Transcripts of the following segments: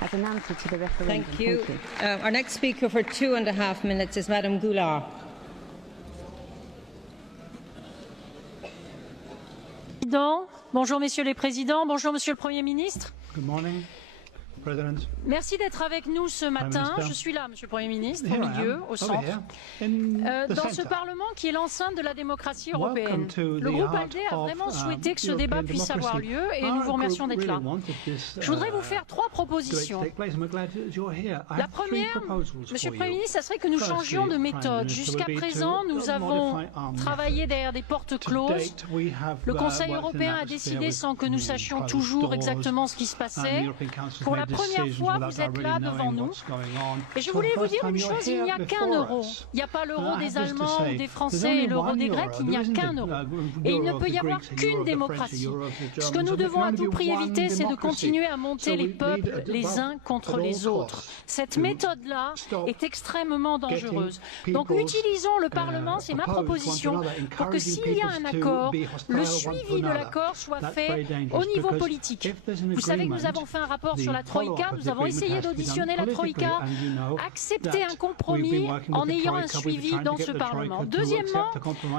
as an answer to the referendum. Thank you. Our next speaker for 2.5 minutes is Madame Goulard. Bonjour Messieurs les Présidents, bonjour Monsieur le Premier ministre. Good morning, President. Merci d'être avec nous ce matin. Je suis là, Monsieur le Premier ministre, au milieu, au centre. Dans ce Parlement qui est l'enceinte de la démocratie européenne. Le groupe ALDE a vraiment souhaité que ce débat puisse avoir lieu et nous vous remercions d'être là. Je voudrais vous faire 3 propositions. La première, Monsieur le Premier ministre, ça serait que nous changions de méthode. Jusqu'à présent, nous avons travaillé derrière des portes closes. Le Conseil européen a décidé sans que nous sachions toujours exactement ce qui se passait. Pour la première fois, vous êtes là devant nous. Et je voulais vous dire une chose, il n'y a qu'un euro. Il n'y a pas l'euro des Allemands ou des Français et l'euro des Grecs, il n'y a qu'un euro. Et il ne peut y avoir qu'une démocratie. Ce que nous devons à tout prix éviter, c'est de continuer à monter les peuples les uns contre les autres. Cette méthode-là est extrêmement dangereuse. Donc utilisons le Parlement, c'est ma proposition, pour que s'il y a un accord, le suivi de l'accord soit fait au niveau politique. Vous savez que nous avons fait un rapport sur la Troïka, nous avons essayé d'auditionner la Troïka, accepter un compromis en ayant un suivi dans ce Parlement. Deuxièmement,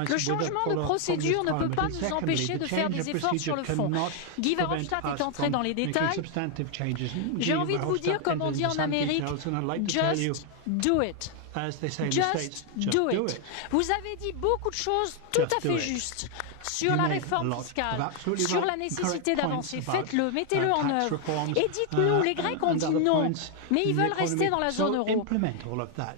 le changement de procédure ne peut pas nous empêcher de faire des efforts sur le fond. Guy Verhofstadt est entré dans les détails. J'ai envie de vous dire, comme on dit en Amérique, just do it. Just do it. Vous avez dit beaucoup de choses tout à fait justes sur la réforme fiscale, sur la nécessité d'avancer. Faites-le, mettez-le en œuvre. Et dites-nous, les Grecs ont dit non, mais ils veulent rester dans la zone euro.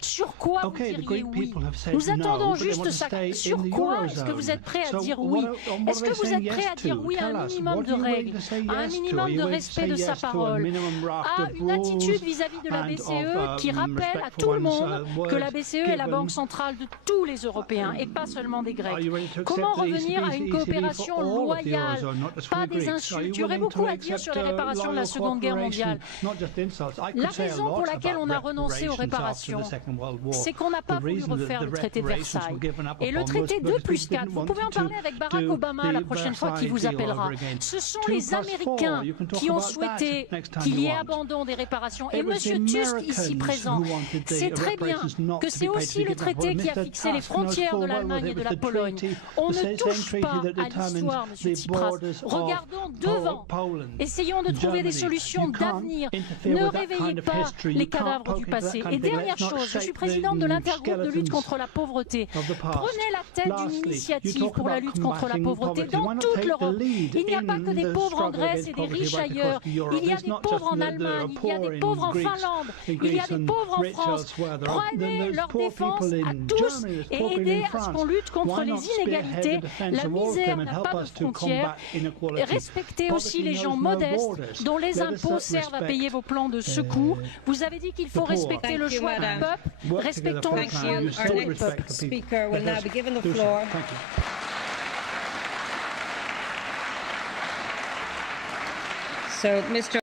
Sur quoi vous diriez oui? Nous attendons juste ça. Sur quoi est-ce que vous êtes prêt à dire oui? Est-ce que vous êtes prêt à dire oui à un minimum de règles, à un minimum de respect de sa parole, à une attitude vis-à-vis de la BCE qui rappelle à tout le monde que la BCE est la banque centrale de tous les Européens et pas seulement des Grecs? Comment revenir à une coopération loyale, pas des insultes? Il y aurait beaucoup à dire sur les réparations de la Seconde Guerre mondiale. La raison pour laquelle on a renoncé aux réparations, c'est qu'on n'a pas voulu refaire le traité de Versailles. Et le traité 2+4, vous pouvez en parler avec Barack Obama la prochaine fois qu'il vous appellera. Ce sont les Américains qui ont souhaité qu'il y ait abandon des réparations. Et M. Tusk, ici présent, sait très bien que c'est aussi le traité qui a fixé les frontières de l'Allemagne et de la Pologne. On ne touche pas à l'histoire, M. Tsipras. Regardons devant. Essayons de trouver des solutions d'avenir. Ne réveillez pas les cadavres du passé. Et dernière chose, je suis présidente de l'intergroupe de lutte contre la pauvreté. Prenez la tête d'une initiative pour la lutte contre la pauvreté dans toute l'Europe. Il n'y a pas que des pauvres en Grèce et des riches ailleurs. Il y a des pauvres en Allemagne, il y a des pauvres en Finlande, il y a des pauvres en France. Prenez leur défense à tous et aidez à ce qu'on lutte contre les inégalités. La misère n'a pas de frontières. Respectez aussi les gens modestes dont les impôts servent à payer vos plans de secours. Vous avez dit qu'il faut respecter le choix du peuple. Respectons le choix du peuple. Speaker will now be given the floor. So, Mr.